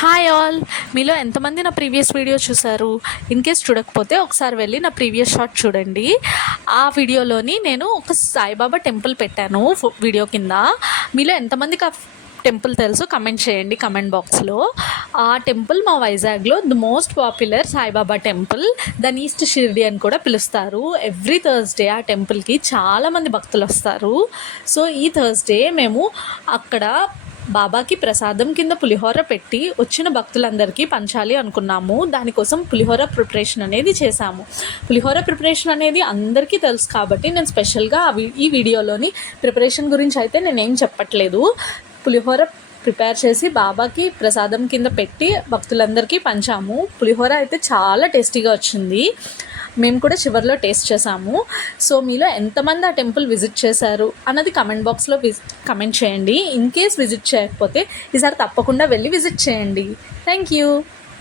Hi all, మీలో ఎంతమంది నా ప్రీవియస్ వీడియో చూశారు? ఇన్ కేస్ చూడకపోతే ఒకసారి వెళ్ళి నా ప్రీవియస్ షాట్ చూడండి. ఆ వీడియోలోని నేను ఒక సాయిబాబా టెంపుల్ పెట్టాను వీడియో కింద. మీలో ఎంతమందికి ఆ టెంపుల్ తెలుసు కమెంట్ చేయండి కమెంట్ బాక్స్లో. ఆ టెంపుల్ మా వైజాగ్లో the most popular Saibaba temple, దాని ఈస్ట్ షిర్డీ అని కూడా పిలుస్తారు. ఎవ్రీ థర్స్డే ఆ టెంపుల్కి చాలామంది భక్తులు వస్తారు. సో ఈ థర్స్డే మేము అక్కడ బాబాకి ప్రసాదం కింద పులిహోర పెట్టి వచ్చిన భక్తులందరికీ పంచాలి అనుకున్నాము. దానికోసం పులిహోర ప్రిపరేషన్ అనేది చేశాము. పులిహోర ప్రిపరేషన్ అనేది అందరికీ తెలుసు కాబట్టి నేను స్పెషల్గా ఈ వీడియోలోని ప్రిపరేషన్ గురించి అయితే నేనేం చెప్పట్లేదు. పులిహోర ప్రిపేర్ చేసి బాబాకి ప్రసాదం కింద పెట్టి భక్తులందరికీ పంచాము. పులిహోర అయితే చాలా టేస్టీగా వచ్చింది. మేము కూడా చివరిలో టేస్ట్ చేసాము. సో మీలో ఎంతమంది ఆ టెంపుల్ విజిట్ చేశారు అన్నది కమెంట్ బాక్స్లో కమెంట్ చేయండి. ఇన్ కేస్ విజిట్ చేయకపోతే ఈసారి తప్పకుండా వెళ్ళి విజిట్ చేయండి. Thank you.